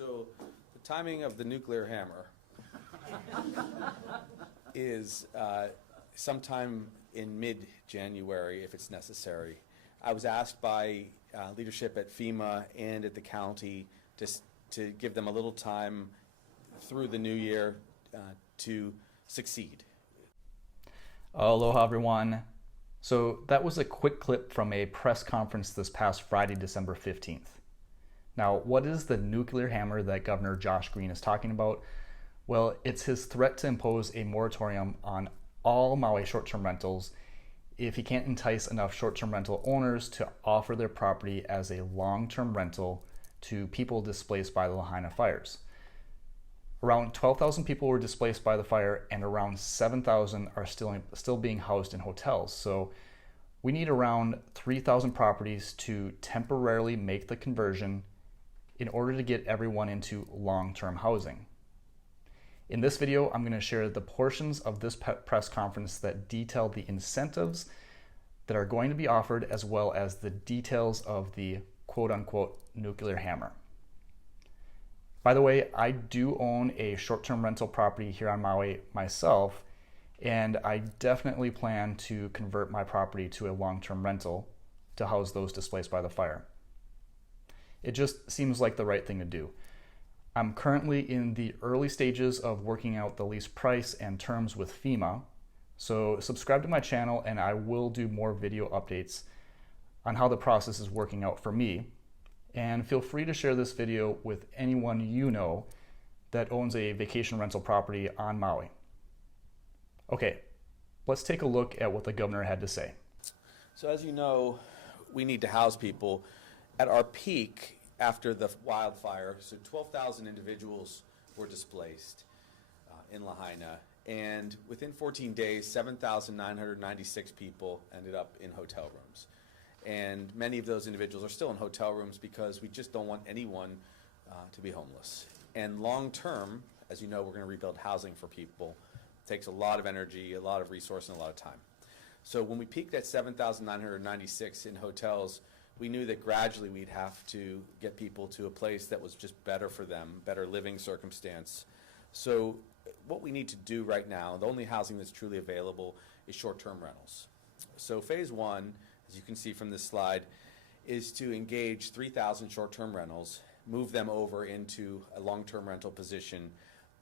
So the timing of the nuclear hammer is sometime in mid-January if it's necessary. I was asked by leadership at FEMA and at the county to give them a little time through the new year to succeed. Aloha everyone. So that was a quick clip from a press conference this past Friday, December 15th. Now, what is the nuclear hammer that Governor Josh Greene is talking about? Well, it's his threat to impose a moratorium on all Maui short-term rentals if he can't entice enough short-term rental owners to offer their property as a long-term rental to people displaced by the Lahaina fires. Around 12,000 people were displaced by the fire, and around 7,000 are still being housed in hotels. So we need around 3,000 properties to temporarily make the conversion in order to get everyone into long-term housing. In this video, I'm going to share the portions of this press conference that detail the incentives that are going to be offered, as well as the details of the quote-unquote nuclear hammer. By the way, I do own a short-term rental property here on Maui myself, and I definitely plan to convert my property to a long-term rental to house those displaced by the fire. It just seems like the right thing to do. I'm currently in the early stages of working out the lease price and terms with FEMA, so subscribe to my channel and I will do more video updates on how the process is working out for me. And feel free to share this video with anyone you know that owns a vacation rental property on Maui. Okay, let's take a look at what the governor had to say. So as you know, we need to house people. At our peak after the wildfire, so 12,000 individuals were displaced in Lahaina, and within 14 days, 7,996 people ended up in hotel rooms. And many of those individuals are still in hotel rooms because we just don't want anyone to be homeless. And long term, as you know, we're going to rebuild housing for people. It takes a lot of energy, a lot of resource, and a lot of time. So when we peaked at 7,996 in hotels, we knew that gradually we'd have to get people to a place that was just better for them, better living circumstance. So what we need to do right now, the only housing that's truly available is short-term rentals. So phase one, as you can see from this slide, is to engage 3,000 short-term rentals, move them over into a long-term rental position,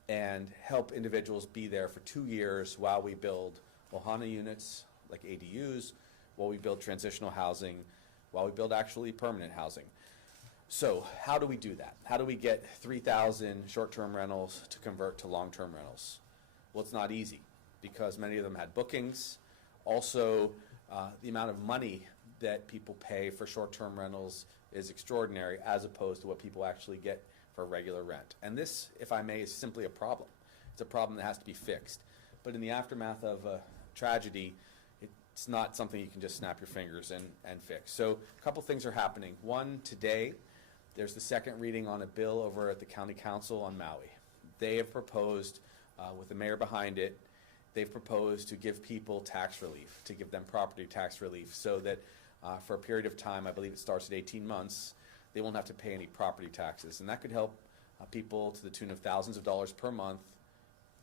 and help individuals be there for 2 years while we build Ohana units, like ADUs, while we build transitional housing, while we build actually permanent housing. So how do we do that? How do we get 3,000 short-term rentals to convert to long-term rentals? Well, it's not easy because many of them had bookings. Also, the amount of money that people pay for short-term rentals is extraordinary as opposed to what people actually get for regular rent. And this, if I may, is simply a problem. It's a problem that has to be fixed. But in the aftermath of a tragedy, it's not something you can just snap your fingers and fix. So a couple things are happening. One, today, there's the second reading on a bill over at the County Council on Maui. They have proposed, with the mayor behind it, they've proposed to give people tax relief, to give them property tax relief, so that for a period of time, I believe it starts at 18 months, they won't have to pay any property taxes. And that could help people to the tune of thousands of dollars per month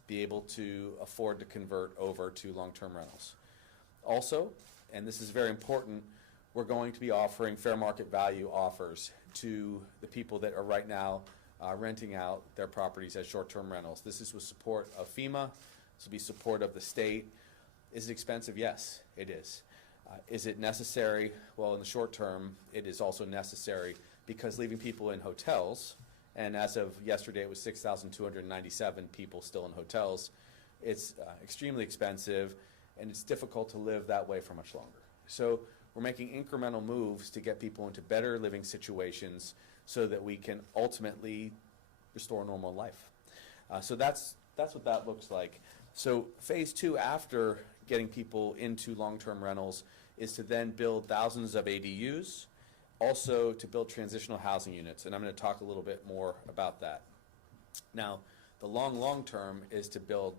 be able to afford to convert over to long-term rentals. Also, and this is very important, we're going to be offering fair market value offers to the people that are right now renting out their properties as short-term rentals. This is with support of FEMA. This will be support of the state. Is it expensive? Yes, it is. Is it necessary? Well, in the short term, it is also necessary because leaving people in hotels, and as of yesterday, it was 6,297 people still in hotels. It's extremely expensive, and it's difficult to live that way for much longer. So we're making incremental moves to get people into better living situations so that we can ultimately restore normal life. So that's what that looks like. So phase two, after getting people into long-term rentals, is to then build thousands of ADUs, also to build transitional housing units, and I'm going to talk a little bit more about that. Now, the long term is to build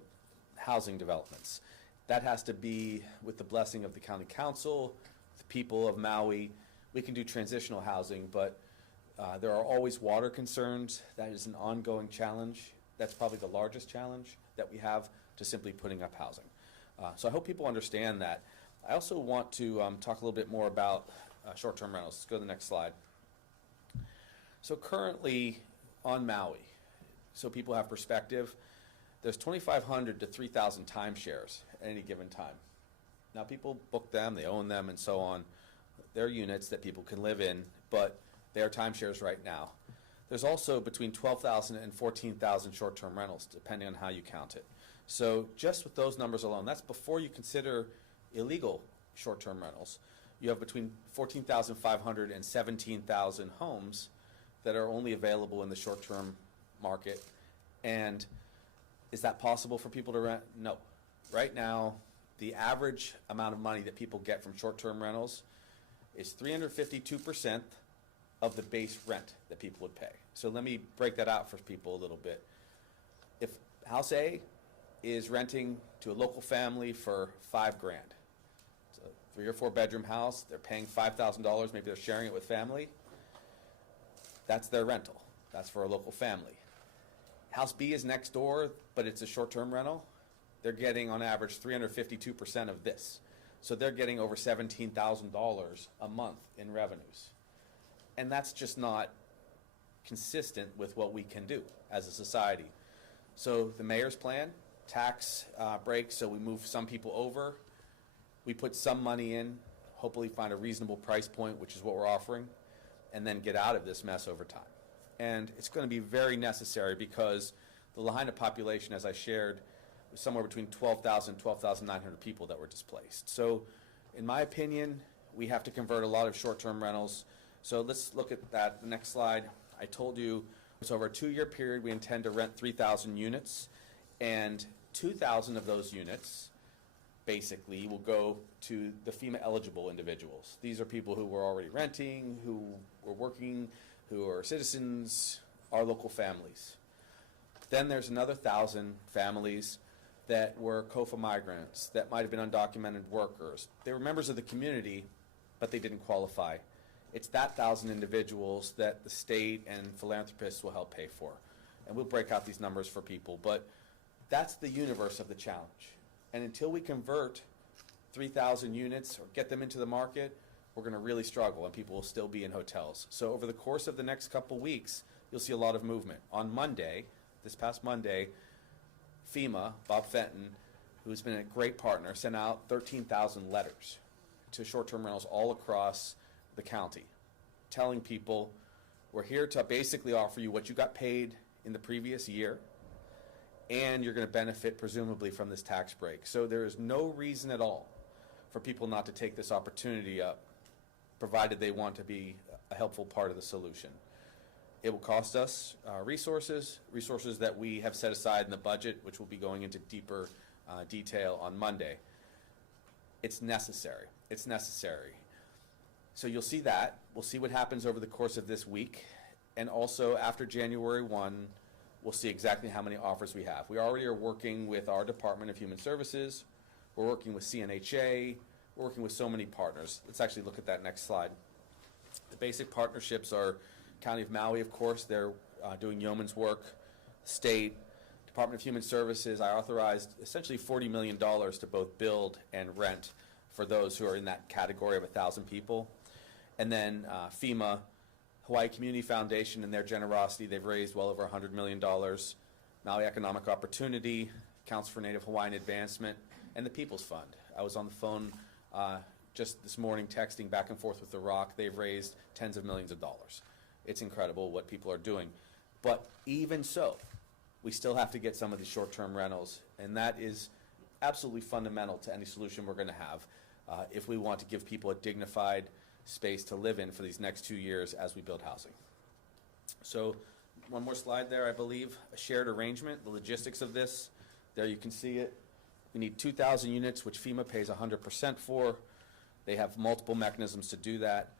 housing developments. That has to be with the blessing of the county council, the people of Maui. We can do transitional housing, but There are always water concerns. That is an ongoing challenge. That's probably the largest challenge that we have to simply putting up housing. So I hope people understand that. I also want to talk a little bit more about short-term rentals. Let's go to the next slide. So currently on Maui, so people have perspective, there's 2,500 to 3,000 timeshares at any given time. Now people book them, they own them, and so on. They're units that people can live in, but they are timeshares right now. There's also between 12,000 and 14,000 short-term rentals, depending on how you count it. So just with those numbers alone, that's before you consider illegal short-term rentals. You have between 14,500 and 17,000 homes that are only available in the short-term market. And is that possible for people to rent? No. Right now, the average amount of money that people get from short-term rentals is 352% of the base rent that people would pay. So let me break that out for people a little bit. If House A is renting to a local family for $5,000, it's a 3 or 4 bedroom house, they're paying $5,000, maybe they're sharing it with family, that's their rental. That's for a local family. House B is next door, but it's a short-term rental. They're getting on average 352% of this. So they're getting over $17,000 a month in revenues. And that's just not consistent with what we can do as a society. So the mayor's plan, tax breaks, so we move some people over. We put some money in, hopefully find a reasonable price point, which is what we're offering, and then get out of this mess over time. And it's going to be very necessary because the Lahaina population, as I shared, was somewhere between 12,000 and 12,900 people that were displaced. So in my opinion, we have to convert a lot of short-term rentals. So let's look at that. The next slide. I told you it's over a 2-year period. We intend to rent 3,000 units, and 2,000 of those units basically will go to the FEMA eligible individuals. These are people who were already renting, who were working, who are citizens, our local families. Then there's another 1,000 families that were COFA migrants, that might have been undocumented workers. They were members of the community, but they didn't qualify. It's that 1,000 individuals that the state and philanthropists will help pay for. And we'll break out these numbers for people, but that's the universe of the challenge. And until we convert 3,000 units or get them into the market, we're going to really struggle, and people will still be in hotels. So over the course of the next couple weeks, you'll see a lot of movement. On Monday, this past Monday, FEMA, Bob Fenton, who's been a great partner, sent out 13,000 letters to short-term rentals all across the county, telling people, we're here to basically offer you what you got paid in the previous year, and you're going to benefit presumably from this tax break. So there is no reason at all for people not to take this opportunity up, provided they want to be a helpful part of the solution. It will cost us resources that we have set aside in the budget, which will be going into deeper detail on Monday. It's necessary. It's necessary. So you'll see that. We'll see what happens over the course of this week. And also after January 1, we'll see exactly how many offers we have. We already are working with our Department of Human Services. We're working with CNHA. We're working with so many partners. Let's actually look at that next slide. The basic partnerships are County of Maui, of course. They're doing yeoman's work. State, Department of Human Services, I authorized essentially $40 million to both build and rent for those who are in that category of 1,000 people. And then FEMA, Hawaii Community Foundation, and their generosity, they've raised well over $100 million. Maui Economic Opportunity, Council for Native Hawaiian Advancement, and the People's Fund. I was on the phone just this morning texting back and forth with The Rock. They've raised tens of millions of dollars. It's incredible what people are doing. But even so, we still have to get some of these short-term rentals, and that is absolutely fundamental to any solution we're going to have if we want to give people a dignified space to live in for these next 2 years as we build housing. So one more slide there, I believe, a shared arrangement, the logistics of this. There you can see it. We need 2,000 units, which FEMA pays 100% for. They have multiple mechanisms to do that.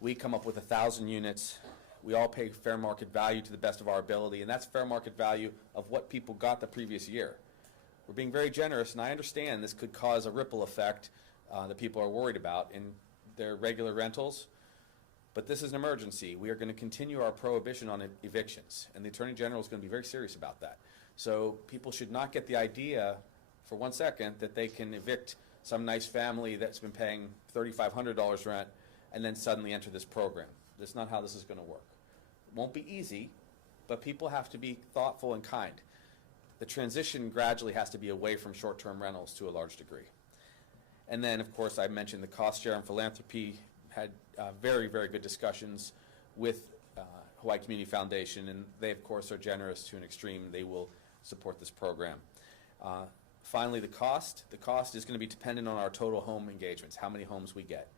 We come up with 1,000 units. We all pay fair market value to the best of our ability, and that's fair market value of what people got the previous year. We're being very generous, and I understand this could cause a ripple effect that people are worried about in their regular rentals. But this is an emergency. We are going to continue our prohibition on evictions, and the Attorney General is going to be very serious about that. So people should not get the idea for 1 second that they can evict some nice family that's been paying $3,500 rent and then suddenly enter this program. That's not how this is going to work. It won't be easy, but people have to be thoughtful and kind. The transition gradually has to be away from short-term rentals to a large degree. And then, of course, I mentioned the cost share and philanthropy. Had very, very good discussions with Hawaii Community Foundation, and they, of course, are generous to an extreme. They will support this program. Finally, the cost. The cost is going to be dependent on our total home engagements, how many homes we get.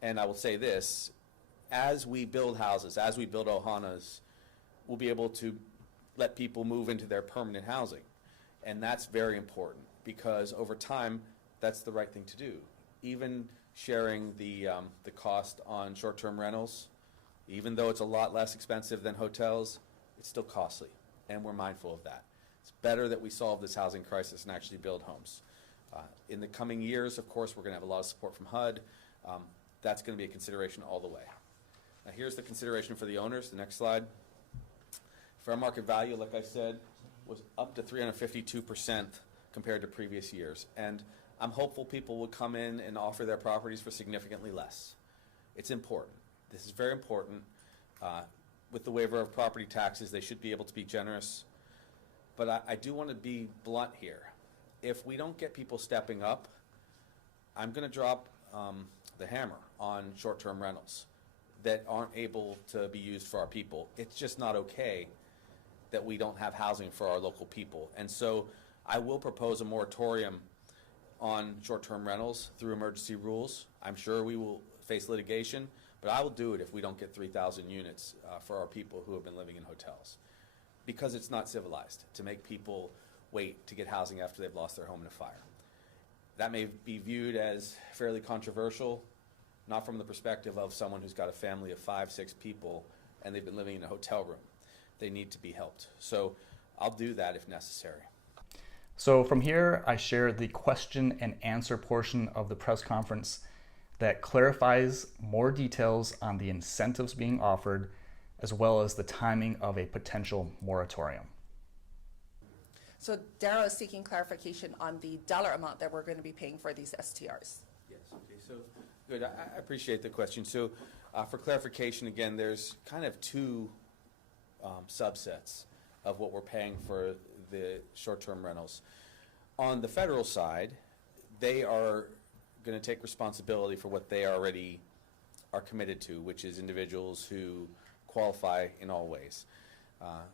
And I will say this, as we build houses, as we build ohanas, we'll be able to let people move into their permanent housing. And that's very important because over time, that's the right thing to do. Even sharing the cost on short-term rentals, even though it's a lot less expensive than hotels, it's still costly, and we're mindful of that. It's better that we solve this housing crisis and actually build homes. In the coming years, of course, we're going to have a lot of support from HUD. That's going to be a consideration all the way. Now here's the consideration for the owners. The next slide. Fair market value, like I said, was up to 352% compared to previous years. And I'm hopeful people will come in and offer their properties for significantly less. It's important. This is very important. With the waiver of property taxes, they should be able to be generous. But I do want to be blunt here. If we don't get people stepping up, I'm going to drop the hammer on short-term rentals that aren't able to be used for our people. It's just not okay that we don't have housing for our local people. And so I will propose a moratorium on short-term rentals through emergency rules. I'm sure we will face litigation, but I will do it if we don't get 3,000 units for our people who have been living in hotels, because it's not civilized to make people wait to get housing after they've lost their home in a fire. That may be viewed as fairly controversial, not from the perspective of someone who's got a family of 5, 6 people and they've been living in a hotel room. They need to be helped. So I'll do that if necessary. So from here, I share the question and answer portion of the press conference that clarifies more details on the incentives being offered, as well as the timing of a potential moratorium. So Darrell is seeking clarification on the dollar amount that we're going to be paying for these STRs. Yes, okay, so good. I appreciate the question. So for clarification, again, there's kind of two subsets of what we're paying for the short-term rentals. On the federal side, they are going to take responsibility for what they already are committed to, which is individuals who qualify in all ways.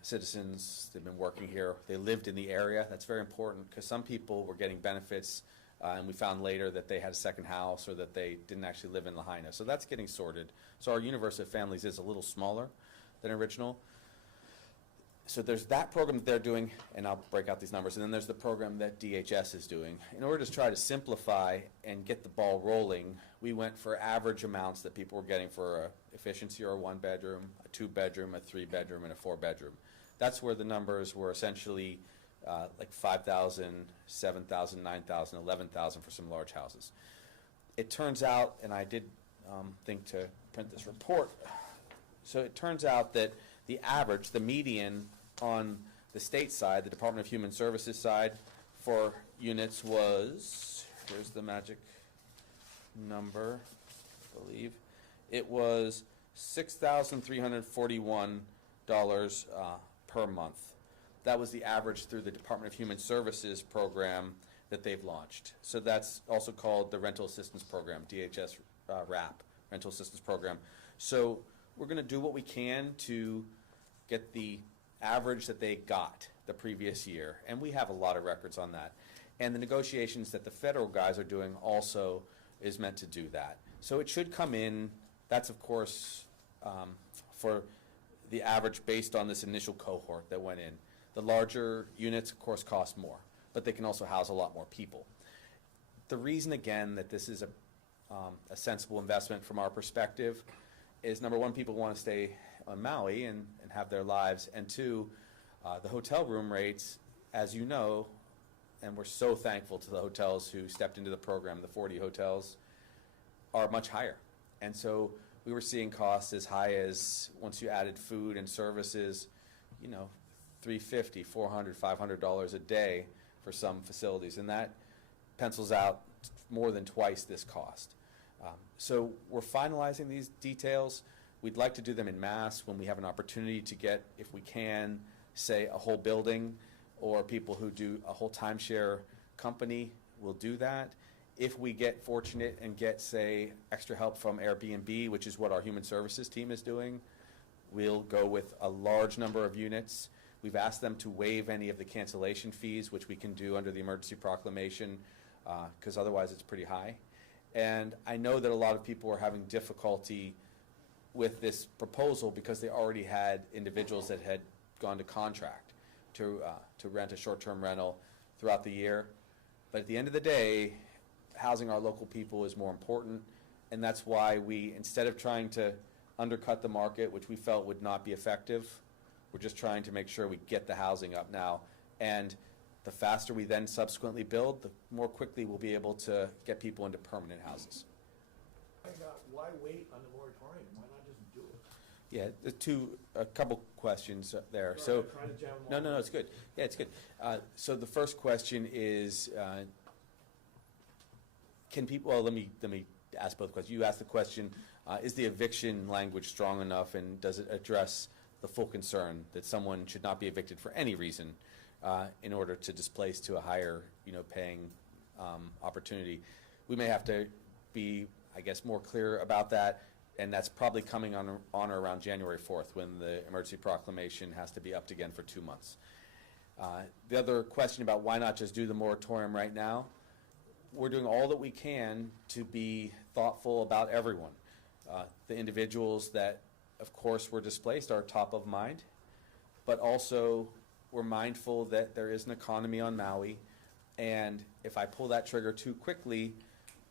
Citizens, they've been working here, they lived in the area. That's very important because some people were getting benefits and we found later that they had a second house or that they didn't actually live in Lahaina. So that's getting sorted. So our universe of families is a little smaller than original. So there's that program that they're doing, and I'll break out these numbers, and then there's the program that DHS is doing. In order to try to simplify and get the ball rolling, we went for average amounts that people were getting for a efficiency or a 1-bedroom, a 2-bedroom, a 3-bedroom, and a 4-bedroom. That's where the numbers were essentially like 5,000, 7,000, 9,000, 11,000 for some large houses. It turns out, and I did think to print this report, so it turns out that the average, the median on the state side, the Department of Human Services side, for units was, here's the magic number, I believe, it was $6,341 per month. That was the average through the Department of Human Services program that they've launched. So that's also called the Rental Assistance Program, DHS RAP, Rental Assistance Program. So we're going to do what we can to get the average that they got the previous year, and we have a lot of records on that. And the negotiations that the federal guys are doing also is meant to do that. So it should come in, that's of course for the average based on this initial cohort that went in. The larger units of course cost more, but they can also house a lot more people. The reason again that this is a sensible investment from our perspective is number one, people want to stay on Maui and have their lives, and two, the hotel room rates, as you know, and we're so thankful to the hotels who stepped into the program, the 40 hotels, are much higher. And so we were seeing costs as high as, once you added food and services, you know, $350, $400, $500 a day for some facilities, and that pencils out more than twice this cost. So we're finalizing these details. We'd like to do them in mass when we have an opportunity to get, if we can, say a whole building, or people who do a whole timeshare company will do that. If we get fortunate and get, say, extra help from Airbnb, which is what our human services team is doing, we'll go with a large number of units. We've asked them to waive any of the cancellation fees, which we can do under the emergency proclamation, because otherwise it's pretty high. And I know that a lot of people are having difficulty with this proposal because they already had individuals that had gone to contract to rent a short-term rental throughout the year. But at the end of the day, housing our local people is more important, and that's why we, instead of trying to undercut the market, which we felt would not be effective, we're just trying to make sure we get the housing up now. And the faster we then subsequently build, the more quickly we'll be able to get people into permanent houses. Why wait on the moratorium? Why not just do it? Yeah, a couple questions there. Sorry, So, I'm trying to jam them all. no, it's good. Yeah, it's good. So the first question is, can people, well, let me ask both questions. You asked the question, is the eviction language strong enough, and does it address the full concern that someone should not be evicted for any reason in order to displace to a higher, paying opportunity? We may have to be, I guess, more clear about that, and that's probably coming on or around January 4th, when the emergency proclamation has to be upped again for 2 months. The other question about why not just do the moratorium right now, we're doing all that we can to be thoughtful about everyone. The individuals that, of course, were displaced are top of mind, but also we're mindful that there is an economy on Maui, and if I pull that trigger too quickly,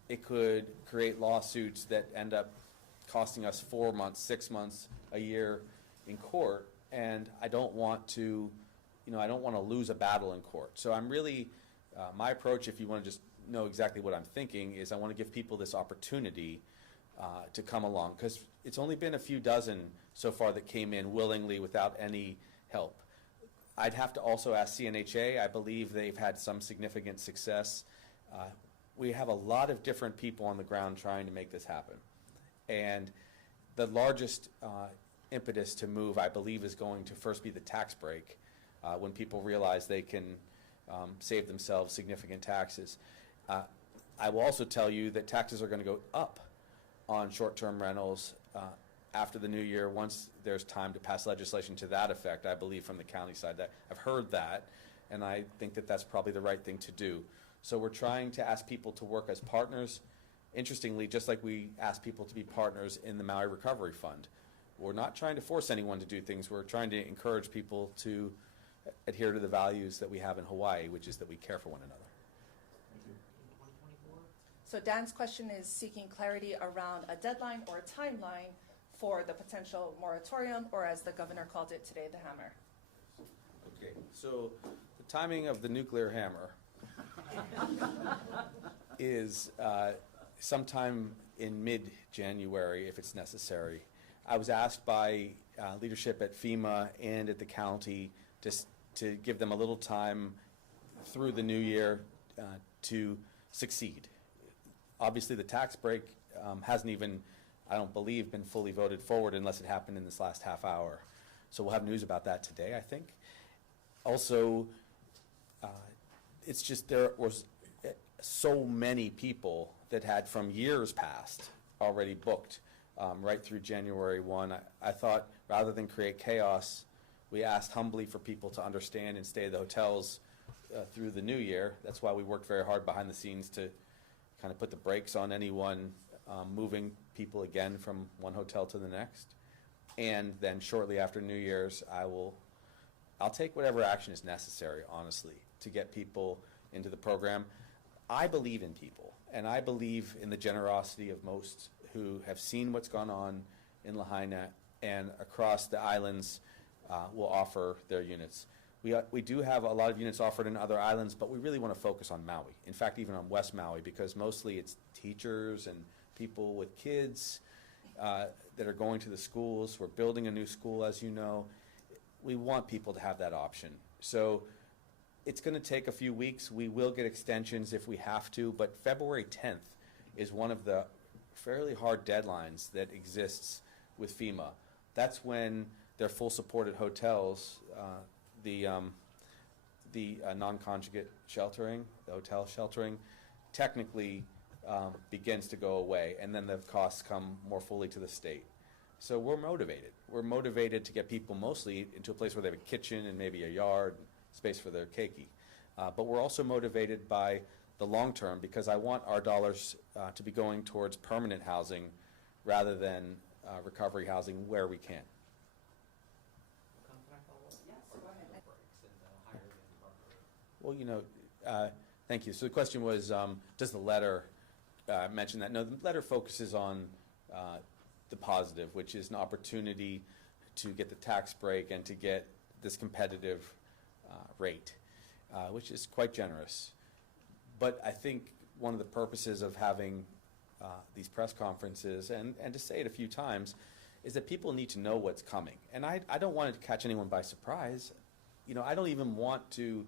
it could create lawsuits that end up costing us 4 months, 6 months, a year in court, and I don't want to, I don't want to lose a battle in court. So I'm really, my approach, if you want to just know exactly what I'm thinking, is I want to give people this opportunity to come along, because it's only been a few dozen so far that came in willingly without any help. I'd have to also ask CNHA. I believe they've had some significant success. We have a lot of different people on the ground trying to make this happen. And the largest impetus to move, I believe, is going to first be the tax break, when people realize they can save themselves significant taxes. I will also tell you that taxes are going to go up on short-term rentals after the new year, once there's time to pass legislation to that effect, I believe, from the county side. That I've heard that, and I think that that's probably the right thing to do. So we're trying to ask people to work as partners. Interestingly, just like we ask people to be partners in the Maui Recovery Fund. We're not trying to force anyone to do things. We're trying to encourage people to adhere to the values that we have in Hawaii, which is that we care for one another. So Dan's question is seeking clarity around a deadline or a timeline for the potential moratorium, or as the governor called it today, the hammer. Okay, so the timing of the nuclear hammer is sometime in mid-January, if it's necessary. I was asked by leadership at FEMA and at the county just to give them a little time through the new year to succeed. Obviously, the tax break hasn't even, I don't believe, been fully voted forward unless it happened in this last half hour. So we'll have news about that today, I think. Also, it's just there was so many people that had from years past already booked right through January 1. I thought rather than create chaos, we asked humbly for people to understand and stay at the hotels through the new year. That's why we worked very hard behind the scenes to kind of put the brakes on anyone moving people again from one hotel to the next. And then shortly after New Year's, I'll take whatever action is necessary, honestly, to get people into the program. I believe in people, and I believe in the generosity of most who have seen what's gone on in Lahaina and across the islands will offer their units. We do have a lot of units offered in other islands, but we really want to focus on Maui. In fact, even on West Maui, because mostly it's teachers and people with kids, that are going to the schools. We're building a new school, as you know. We want people to have that option. So it's going to take a few weeks. We will get extensions if we have to, but February 10th is one of the fairly hard deadlines that exists with FEMA. That's when their full supported hotels, the non-conjugate sheltering, the hotel sheltering, technically begins to go away, and then the costs come more fully to the state. So we're motivated. We're motivated to get people mostly into a place where they have a kitchen and maybe a yard, space for their keiki. But we're also motivated by the long term, because I want our dollars to be going towards permanent housing rather than recovery housing where we can. Well, thank you. So the question was, does the letter mention that? No, the letter focuses on the positive, which is an opportunity to get the tax break and to get this competitive rate, which is quite generous. But I think one of the purposes of having these press conferences, and to say it a few times, is that people need to know what's coming. And I don't want it to catch anyone by surprise. I don't even want to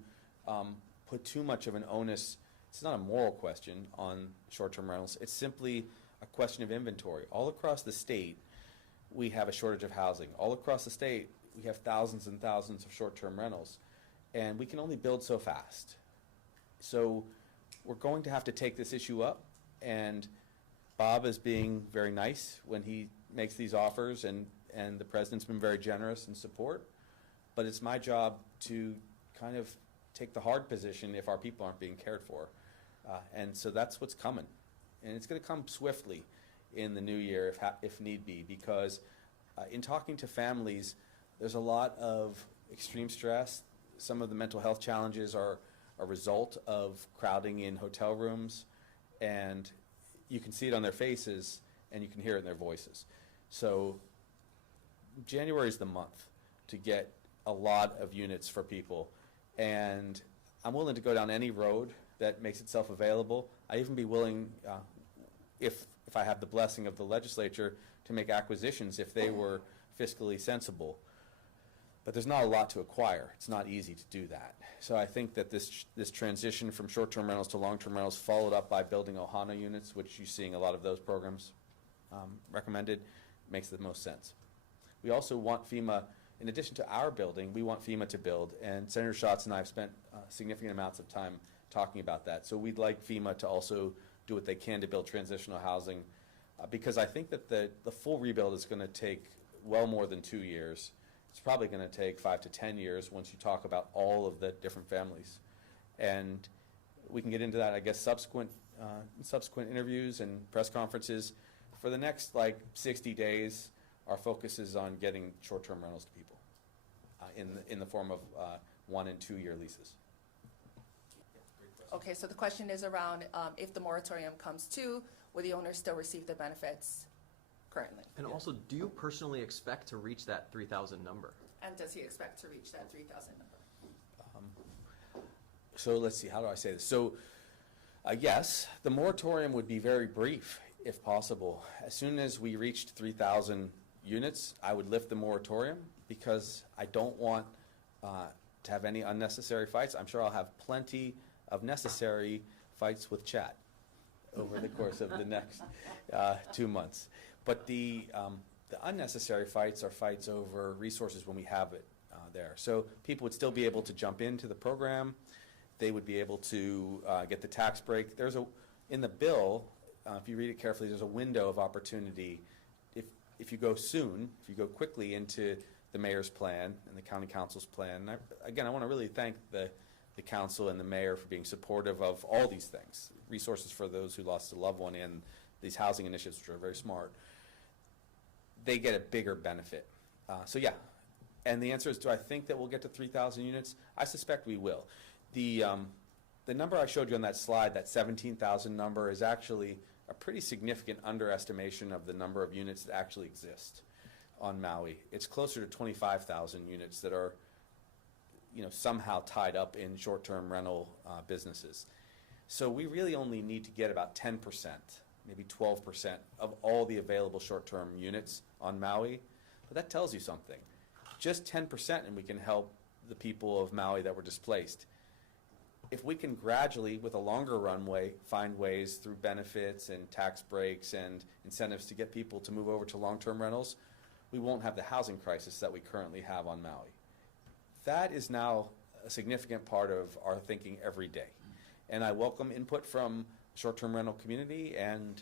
put too much of an onus. It's not a moral question on short-term rentals. It's simply a question of inventory. All across the state, we have a shortage of housing. All across the state, we have thousands and thousands of short-term rentals, and we can only build so fast. So we're going to have to take this issue up, and Bob is being very nice when he makes these offers, and the president's been very generous in support. But it's my job to kind of take the hard position if our people aren't being cared for. And so that's what's coming. And it's going to come swiftly in the new year if need be, because in talking to families, there's a lot of extreme stress. Some of the mental health challenges are a result of crowding in hotel rooms, and you can see it on their faces and you can hear it in their voices. So January is the month to get a lot of units for people, and I'm willing to go down any road that makes itself available. I even be willing, if I have the blessing of the legislature, to make acquisitions if they were fiscally sensible. But there's not a lot to acquire. It's not easy to do that. So I think that this transition from short-term rentals to long-term rentals, followed up by building Ohana units, which you're seeing a lot of those programs recommended, makes the most sense. We also want FEMA, in addition to our building, we want FEMA to build, and Senator Schatz and I have spent significant amounts of time talking about that. So we'd like FEMA to also do what they can to build transitional housing, because I think that the full rebuild is going to take well more than 2 years. It's probably going to take 5 to 10 years once you talk about all of the different families. And we can get into that, I guess, subsequent interviews and press conferences. For the next 60 days, our focus is on getting short-term rentals to people in the form of 1 and 2 year leases. Okay, so the question is around if the moratorium comes to, will the owners still receive the benefits currently? And also, do you personally expect to reach that 3,000 number? And does he expect to reach that 3,000 number? So let's see, how do I say this? So yes, the moratorium would be very brief if possible. As soon as we reached 3,000 units, I would lift the moratorium, because I don't want to have any unnecessary fights. I'm sure I'll have plenty of necessary fights with Chat over the course of the next 2 months. But the unnecessary fights are fights over resources when we have it there. So people would still be able to jump into the program. They would be able to get the tax break. In the bill, if you read it carefully, there's a window of opportunity. If you go soon, if you go quickly into the mayor's plan and the county council's plan. And I want to really thank the council and the mayor for being supportive of all these things, resources for those who lost a loved one, and these housing initiatives, which are very smart. They get a bigger benefit. So yeah, and the answer is, do I think that we'll get to 3,000 units? I suspect we will. The number I showed you on that slide, that 17,000 number, is actually a pretty significant underestimation of the number of units that actually exist on Maui. It's closer to 25,000 units that are somehow tied up in short-term rental businesses. So we really only need to get about 10% maybe 12% of all the available short-term units on Maui. But that tells you something. Just 10% and we can help the people of Maui that were displaced. If we can gradually, with a longer runway, find ways through benefits and tax breaks and incentives to get people to move over to long-term rentals, we won't have the housing crisis that we currently have on Maui. That is now a significant part of our thinking every day. And I welcome input from the short-term rental community and,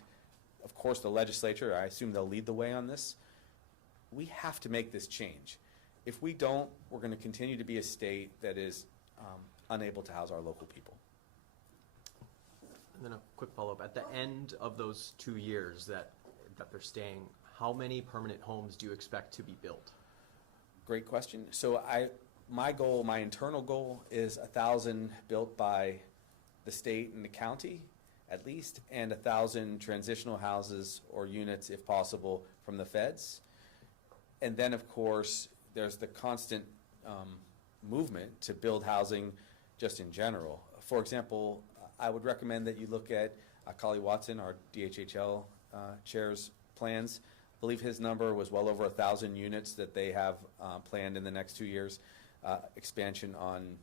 of course, the legislature. I assume they'll lead the way on this. We have to make this change. If we don't, we're going to continue to be a state that is unable to house our local people. And then a quick follow-up. At the end of those 2 years that they're staying, how many permanent homes do you expect to be built? Great question. So my goal, my internal goal is 1,000 built by the state and the county at least, and 1,000 transitional houses or units, if possible, from the feds. And then, of course, there's the constant movement to build housing just in general. For example, I would recommend that you look at Kali Watson, our DHHL chair's plans. I believe his number was well over 1,000 units that they have planned in the next 2 years, expansion on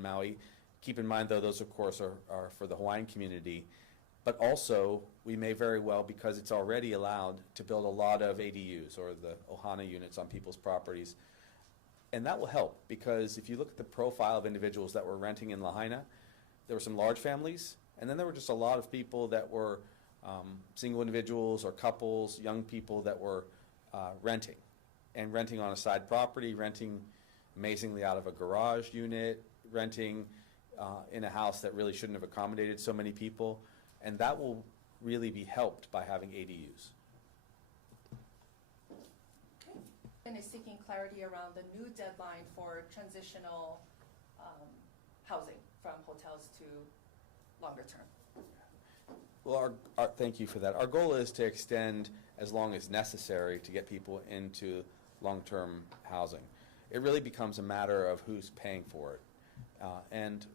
Maui. Keep in mind, though, those, of course, are for the Hawaiian community. But also, we may very well, because it's already allowed, to build a lot of ADUs, or the Ohana units on people's properties. And that will help, because if you look at the profile of individuals that were renting in Lahaina, there were some large families, and then there were just a lot of people that were single individuals or couples, young people that were renting on a side property, renting amazingly out of a garage unit, renting in a house that really shouldn't have accommodated so many people. And that will really be helped by having ADUs. Okay. And is seeking clarity around the new deadline for transitional housing from hotels to longer term. Well, thank you for that. Our goal is to extend as long as necessary to get people into long-term housing. It really becomes a matter of who's paying for it. And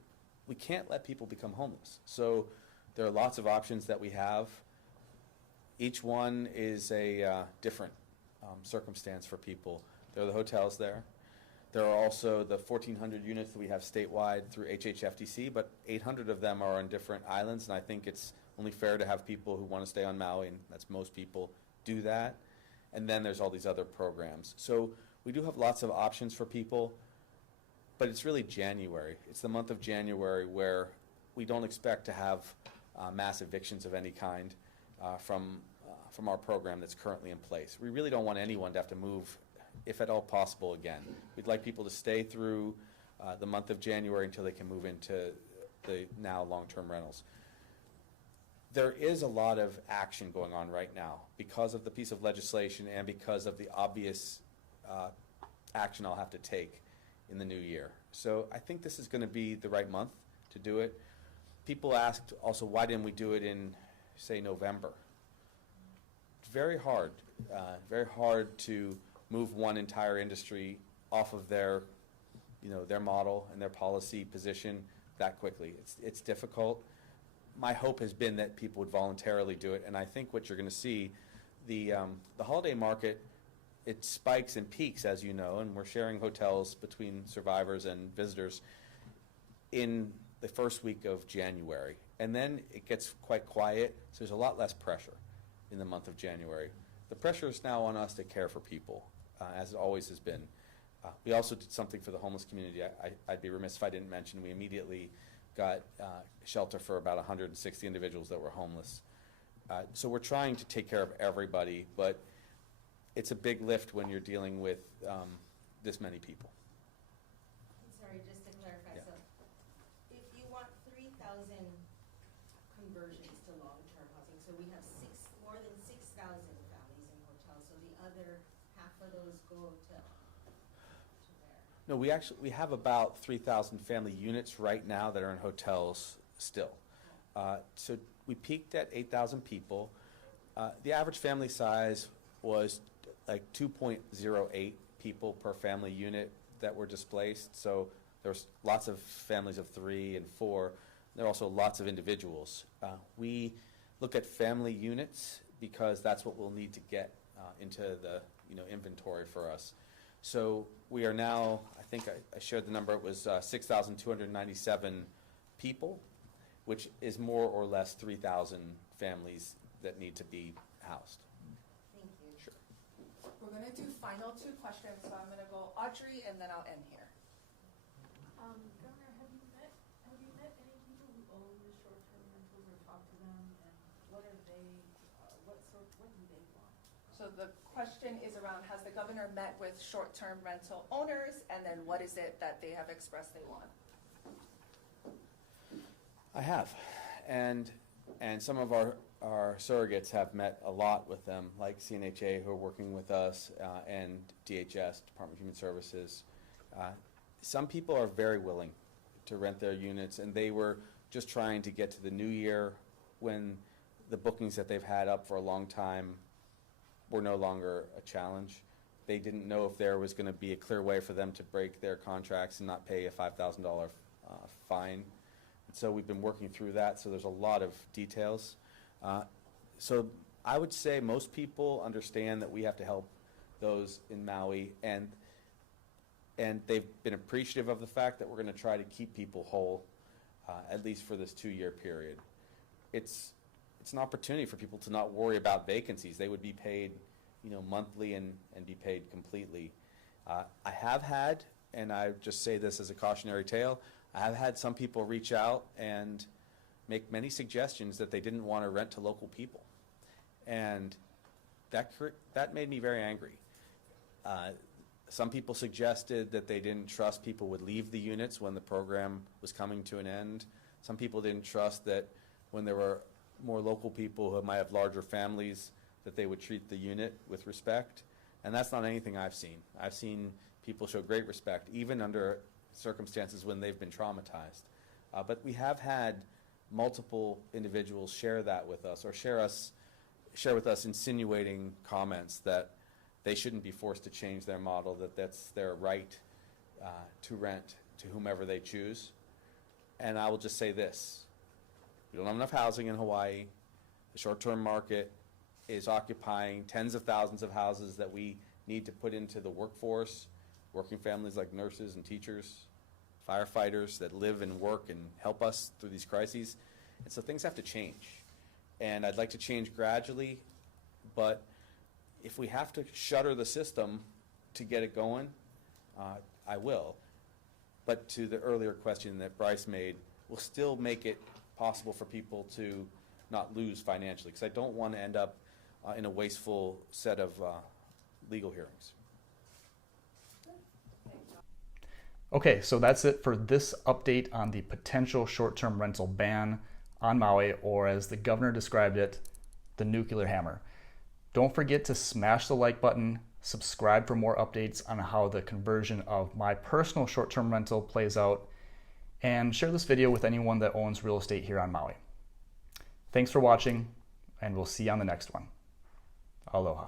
we can't let people become homeless. So there are lots of options that we have. Each one is a different circumstance for people. There are the hotels there. There are also the 1,400 units that we have statewide through HHFTC, but 800 of them are on different islands, and I think it's only fair to have people who want to stay on Maui, and that's most people, do that. And then there's all these other programs. So we do have lots of options for people, but it's really January. It's the month of January where we don't expect to have mass evictions of any kind from our program that's currently in place. We really don't want anyone to have to move, if at all possible, again. We'd like people to stay through the month of January until they can move into the now long-term rentals. There is a lot of action going on right now because of the piece of legislation and because of the obvious action I'll have to take in the new year. So I think this is going to be the right month to do it. People asked also, why didn't we do it in, say, November? It's very hard to move one entire industry off of their model and their policy position that quickly. It's difficult. My hope has been that people would voluntarily do it, and I think what you're going to see, the holiday market, it spikes and peaks, as you know, and we're sharing hotels between survivors and visitors in the first week of January. And then it gets quite quiet, so there's a lot less pressure in the month of January. The pressure is now on us to care for people, as it always has been. We also did something for the homeless community. I'd be remiss if I didn't mention we immediately got shelter for about 160 individuals that were homeless. So we're trying to take care of everybody, but it's a big lift when you're dealing with this many people. Sorry, just to clarify, Yeah. so if you want 3,000 conversions to long-term housing, so we have more than 6,000 families in hotels, so the other half of those go to there. No, we have about 3,000 family units right now that are in hotels still. So we peaked at 8,000 people. The average family size was like 2.08 people per family unit that were displaced. So there's lots of families of 3 and 4. There are also lots of individuals. We look at family units because that's what we'll need to get into the inventory for us. So we are now, I think I shared the number, it was 6,297 people, which is more or less 3,000 families that need to be housed. Thank you. Sure. We're gonna do final 2 questions, so I'm gonna go Audrey and then I'll end here. Governor, have you met any people who own the short-term rentals or talked to them, and what are they, what do they want? So the question is around, has the governor met with short-term rental owners, and then what is it that they have expressed they want? I have, and some of our surrogates have met a lot with them, like CNHA, who are working with us, and DHS, Department of Human Services. Some people are very willing to rent their units, and they were just trying to get to the new year when the bookings that they've had up for a long time were no longer a challenge. They didn't know if there was going to be a clear way for them to break their contracts and not pay a $5,000 fine. So we've been working through that, so there's a lot of details. So I would say most people understand that we have to help those in Maui, and they've been appreciative of the fact that we're going to try to keep people whole, at least for this 2-year period. It's an opportunity for people to not worry about vacancies. They would be paid, monthly and be paid completely. I have had, and I just say this as a cautionary tale, I have had some people reach out and make many suggestions that they didn't want to rent to local people. And that made me very angry. Some people suggested that they didn't trust people would leave the units when the program was coming to an end. Some people didn't trust that when there were more local people who might have larger families, that they would treat the unit with respect. And that's not anything I've seen. I've seen people show great respect, even under circumstances when they've been traumatized. But we have had multiple individuals share that with us, or share with us insinuating comments that they shouldn't be forced to change their model, that that's their right to rent to whomever they choose. And I will just say this. We don't have enough housing in Hawaii. The short-term market is occupying tens of thousands of houses that we need to put into the workforce, working families like nurses and teachers, firefighters that live and work and help us through these crises. And so things have to change. And I'd like to change gradually, but if we have to shutter the system to get it going, I will. But to the earlier question that Bryce made, we'll still make it possible for people to not lose financially, because I don't want to end up in a wasteful set of legal hearings. Okay, so that's it for this update on the potential short-term rental ban on Maui, or as the governor described it, the nuclear hammer. Don't forget to smash the like button, subscribe for more updates on how the conversion of my personal short-term rental plays out, and share this video with anyone that owns real estate here on Maui. Thanks for watching, and we'll see you on the next one. Aloha.